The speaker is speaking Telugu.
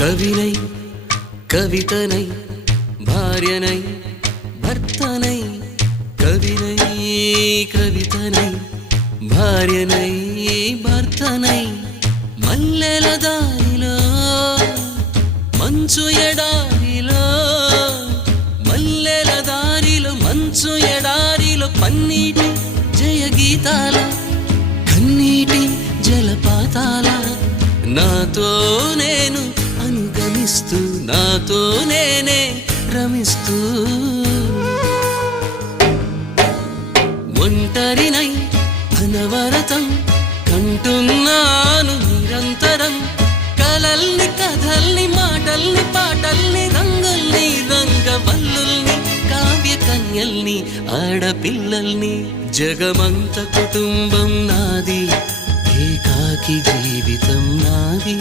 కవినై కవితనై భార్యనై భర్తనై కవినై కవితనై భార్యనై భర్తనై మల్లెల దారిలో మంచు ఎడారిలో మల్లెల దారిలో మంచు ఎడారిలో పన్నీటి జయగీతాల కన్నీటి జలపాతాల నాతో నేను అనుగమిస్తూ నాతో నేనే రమిస్తూ ఒంటరినై అనవరతం కంటున్నాను నిరంతరం కలల్ని కథల్ని మాటల్ని పాటల్ని రంగుల్ని రంగవల్లుల్ని కావ్య కన్యల్ని ఆడపిల్లల్ని జగమంత కుటుంబం నాది ఏకాకి జీవితం నాది